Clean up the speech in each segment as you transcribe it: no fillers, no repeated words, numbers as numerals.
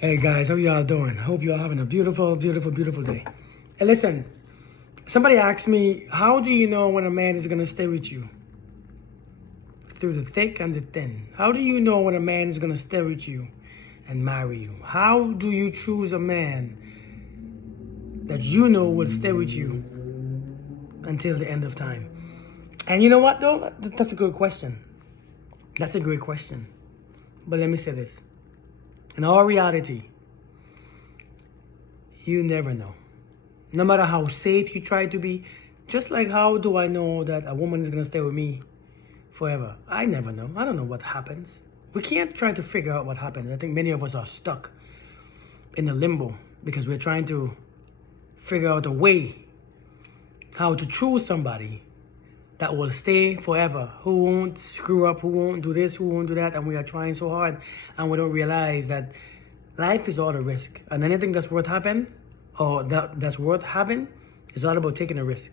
Hey guys, how y'all doing? Hope y'all having a beautiful, beautiful, beautiful day. Hey, listen, somebody asked me, how do you know when a man is gonna stay with you? Through the thick and the thin. How do you know when a man is gonna stay with you and marry you? How do you choose a man that you know will stay with you until the end of time? And you know what though? That's a good question. That's a great question. But let me say this. In all reality, you never know. No matter how safe you try to be, just like how do I know that a woman is going to stay with me forever? I never know. I don't know what happens. We can't try to figure out what happens. I think many of us are stuck in a limbo because we're trying to figure out a way how to choose somebody that will stay forever, who won't screw up, who won't do this, who won't do that, and we are trying so hard, and we don't realize that life is all a risk, and anything that's worth having, or that's worth having, is all about taking a risk.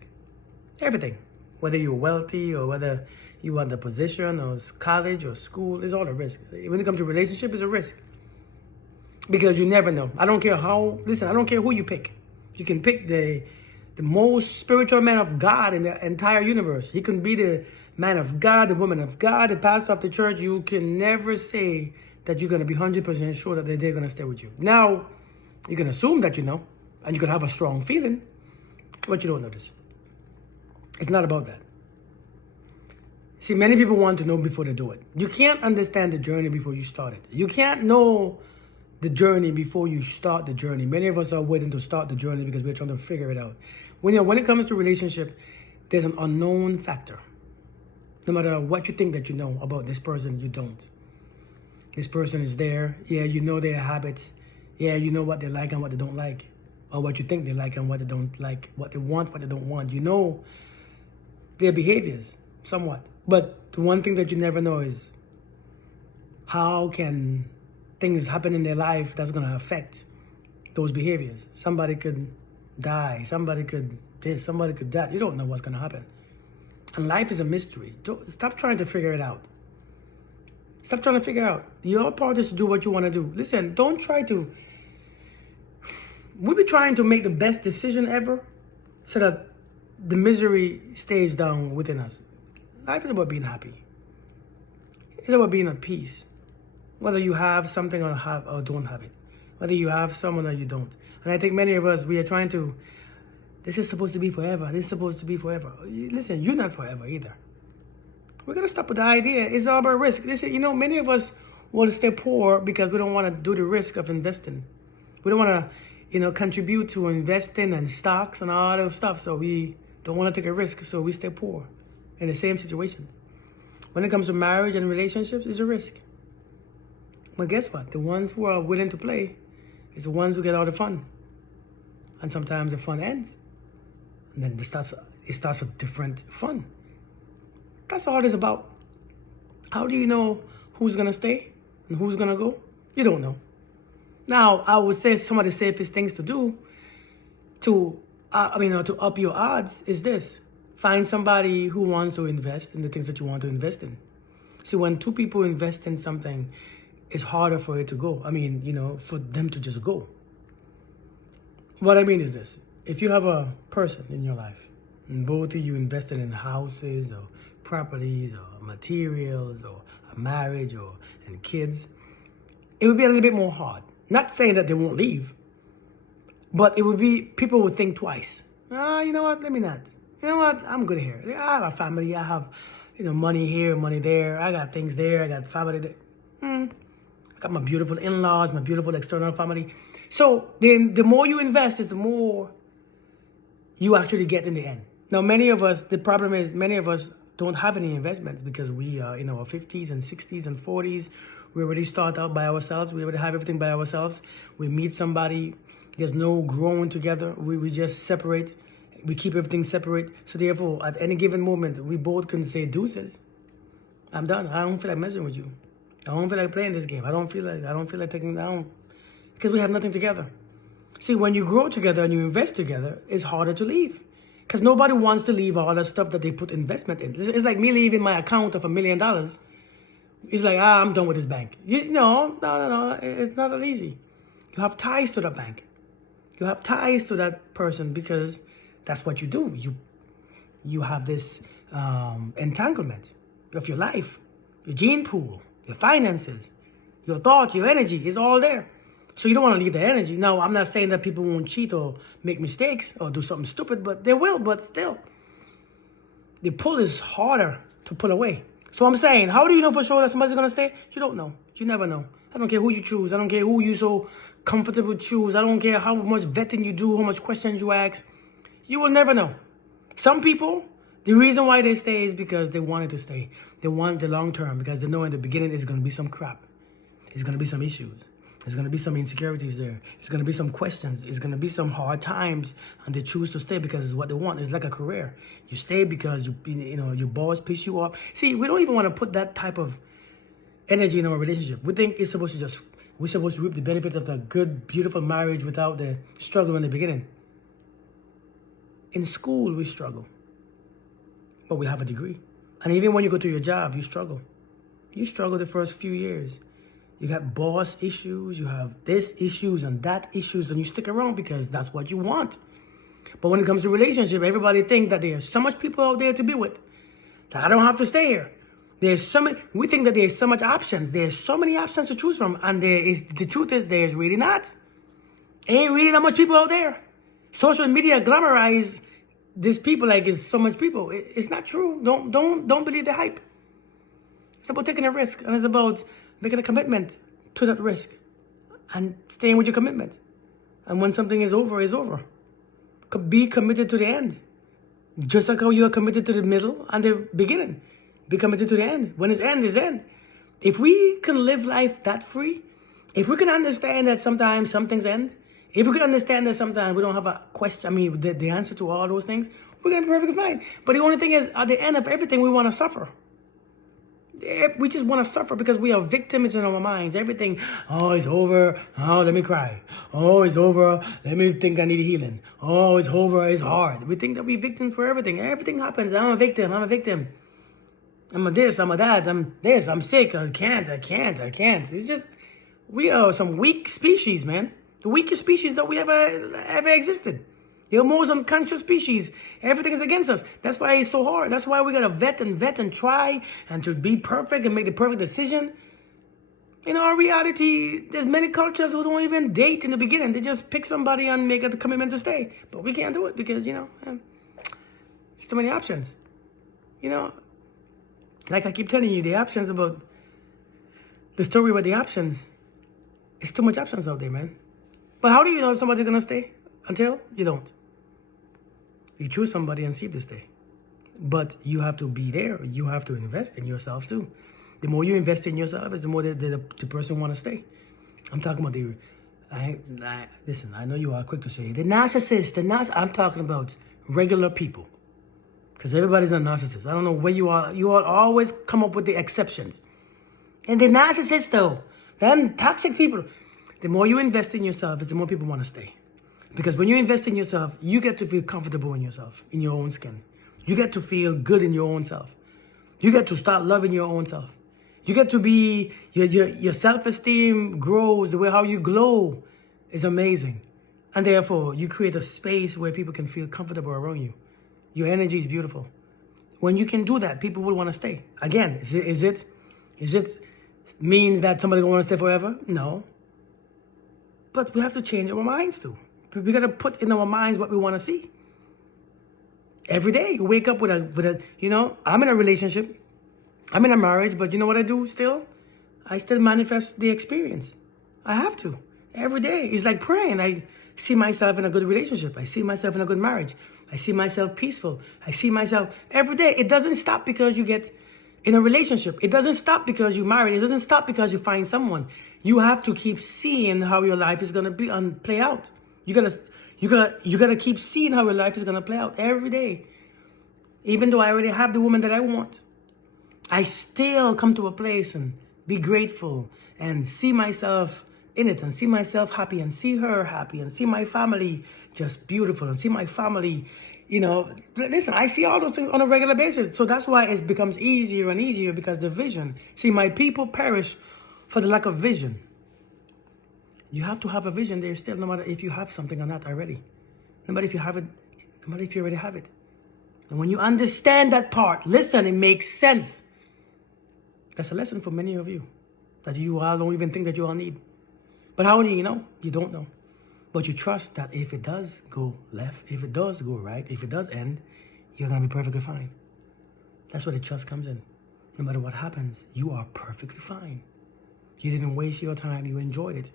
Everything, whether you're wealthy or whether you want the position or college or school, is all a risk. When it comes to relationship, it's a risk because you never know. I don't care how. Listen, I don't care who you pick. You can pick the most spiritual man of God in the entire universe. He can be the man of God, the woman of God, the pastor of the church. You can never say that you're going to be 100% sure that they're going to stay with you. Now, you can assume that you know, and you can have a strong feeling, but you don't know this. It's not about that. See, many people want to know before they do it. You can't understand the journey before you start it. You can't know the journey before you start the journey. Many of us are waiting to start the journey because we're trying to figure it out. When it comes to relationship, there's an unknown factor. No matter what you think that you know about this person, you don't. This person is there. Yeah, you know their habits. Yeah, you know what they like and what they don't like. Or what you think they like and what they don't like. What they want, what they don't want. You know their behaviors somewhat. But the one thing that you never know is how can things happen in their life that's going to affect those behaviors. Somebody could die. Somebody could this. Somebody could that. You don't know what's going to happen. And life is a mystery. Stop trying to figure it out. Stop trying to figure out. Your part is to do what you want to do. Listen, don't try to. We'll be trying to make the best decision ever so that the misery stays down within us. Life is about being happy. It's about being at peace. Whether you have something or don't have it. Whether you have someone or you don't. And I think many of us, we are trying to, this is supposed to be forever. This is supposed to be forever. Listen, you're not forever either. We're going to stop with the idea. It's all about risk. Listen, you know, many of us will stay poor because we don't want to do the risk of investing. We don't want to, contribute to investing and stocks and all that stuff. So we don't want to take a risk. So we stay poor in the same situation. When it comes to marriage and relationships, it's a risk. But guess what? The ones who are willing to play is the ones who get all the fun. And sometimes the fun ends. And then it starts a different fun. That's all it's about. How do you know who's going to stay and who's going to go? You don't know. Now, I would say some of the safest things to do to up your odds is this. Find somebody who wants to invest in the things that you want to invest in. See, when two people invest in something, it's harder for it to go. For them to just go. What I mean is this. If you have a person in your life, and both of you invested in houses or properties or materials or a marriage or in kids, it would be a little bit more hard. Not saying that they won't leave, but it would be, people would think twice. You know what, let me not. You know what, I'm good here. I have a family, I have, money here, money there. I got things there, I got family there. I got my beautiful in-laws, my beautiful external family. So then the more you invest is the more you actually get in the end. Now, the problem is many of us don't have any investments because we are in our 50s and 60s and 40s. We already start out by ourselves. We already have everything by ourselves. We meet somebody. There's no growing together. We just separate. We keep everything separate. So therefore, at any given moment, we both can say deuces. I'm done. I don't feel like messing with you. I don't feel like playing this game. I don't feel like taking it down because we have nothing together. See, when you grow together and you invest together, it's harder to leave. Because nobody wants to leave all the stuff that they put investment in. It's like me leaving my account of $1 million. It's like, I'm done with this bank. No, it's not that easy. You have ties to the bank. You have ties to that person because that's what you do. You have this entanglement of your life, your gene pool, your finances, your thoughts, your energy is all there. So you don't want to leave the energy. Now, I'm not saying that people won't cheat or make mistakes or do something stupid, but they will, but still. The pull is harder to pull away. So I'm saying, how do you know for sure that somebody's going to stay? You don't know. You never know. I don't care who you choose. I don't care who you so comfortable choose. I don't care how much vetting you do, how much questions you ask. You will never know. Some people, the reason why they stay is because they wanted to stay. They want the long term because they know in the beginning it's going to be some crap. It's going to be some issues. There's going to be some insecurities there. It's going to be some questions. It's going to be some hard times. And they choose to stay because it's what they want. It's like a career. You stay because your boss pissed you off. See, we don't even want to put that type of energy in our relationship. We think it's supposed to we're supposed to reap the benefits of the good, beautiful marriage without the struggle in the beginning. In school, we struggle. But we have a degree. And even when you go to your job, you struggle. You struggle the first few years. You got boss issues, you have this issues and that issues, and you stick around because that's what you want. But when it comes to relationship, everybody think that there's so much people out there to be with that I don't have to stay here. We think that there's so much options. There's so many options to choose from, and the truth is there's really not. Ain't really that much people out there. Social media glamorize these people like it's so much people. It's not true. Don't believe the hype. It's about taking a risk, and it's about making a commitment to that risk and staying with your commitment. And when something is over, it's over. Be committed to the end. Just like how you are committed to the middle and the beginning. Be committed to the end. When it's end, it's end. If we can live life that free, if we can understand that sometimes some things end, if we can understand that sometimes we don't have a question, the answer to all those things, we're going to be perfectly fine. But the only thing is, at the end of everything, we want to suffer. We just want to suffer because we are victims in our minds. Everything, oh, it's over. Oh, let me cry. Oh, it's over. Let me think I need healing. Oh, it's over. It's hard. We think that we're victims for everything. Everything happens. I'm a victim. I'm a this. I'm a that. I'm this. I'm sick. I can't. It's just, we are some weak species, man. The weakest species that we ever existed. The most unconscious species. Everything is against us. That's why it's so hard. That's why we got to vet and try and to be perfect and make the perfect decision. In our reality, there's many cultures who don't even date in the beginning. They just pick somebody and make a commitment to stay. But we can't do it because, there's too many options. Like I keep telling you, the options about the story about the options. It's too much options out there, man. But how do you know if somebody's going to stay? Until you don't. You choose somebody and see if they stay. But you have to be there. You have to invest in yourself too. The more you invest in yourself, is the more the person want to stay. I'm talking about listen, I know you are quick to say the narcissist. I'm talking about regular people. Because everybody's a narcissist. I don't know where you are. You all always come up with the exceptions. And the narcissist though, them toxic people. The more you invest in yourself, is the more people want to stay. Because when you invest in yourself, you get to feel comfortable in yourself, in your own skin. You get to feel good in your own self. You get to start loving your own self. You get to be, your self-esteem grows, the way how you glow is amazing. And therefore, you create a space where people can feel comfortable around you. Your energy is beautiful. When you can do that, people will want to stay. Again, is it mean that somebody will want to stay forever? No. But we have to change our minds too. We got to put in our minds what we want to see. Every day, you wake up with a, I'm in a relationship. I'm in a marriage, but you know what I do still? I still manifest the experience. I have to. Every day. It's like praying. I see myself in a good relationship. I see myself in a good marriage. I see myself peaceful. I see myself every day. It doesn't stop because you get in a relationship. It doesn't stop because you marry. It doesn't stop because you find someone. You have to keep seeing how your life is gonna be and play out. You gotta keep seeing how your life is gonna play out every day. Even though I already have the woman that I want, I still come to a place and be grateful and see myself in it and see myself happy and see her happy and see my family just beautiful and see my family, listen, I see all those things on a regular basis. So that's why it becomes easier and easier because the vision. See, my people perish for the lack of vision. You have to have a vision there still, no matter if you have something or not already. No matter if you have it, no matter if you already have it. And when you understand that part, listen, it makes sense. That's a lesson for many of you. That you all don't even think that you all need. But how do you know? You don't know. But you trust that if it does go left, if it does go right, if it does end, you're going to be perfectly fine. That's where the trust comes in. No matter what happens, you are perfectly fine. You didn't waste your time. You enjoyed it.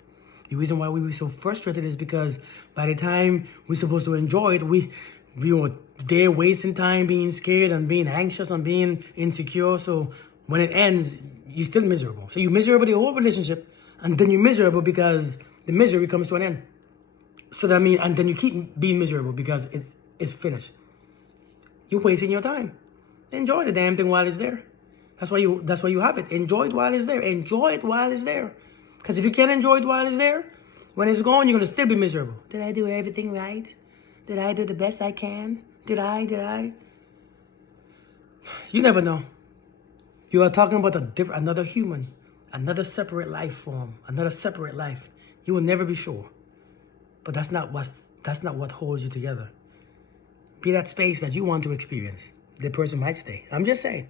The reason why we were so frustrated is because by the time we're supposed to enjoy it, we were there wasting time being scared and being anxious and being insecure. So when it ends, you're still miserable. So you're miserable the whole relationship, and then you're miserable because the misery comes to an end. So that means, and then you keep being miserable because it's finished. You're wasting your time. Enjoy the damn thing while it's there. That's why you have it. Enjoy it while it's there. Enjoy it while it's there. Because if you can't enjoy it while it's there, when it's gone, you're going to still be miserable. Did I do everything right? Did I do the best I can? Did I? You never know. You are talking about another human, another separate life form, another separate life. You will never be sure. But that's not what holds you together. Be that space that you want to experience. The person might stay. I'm just saying.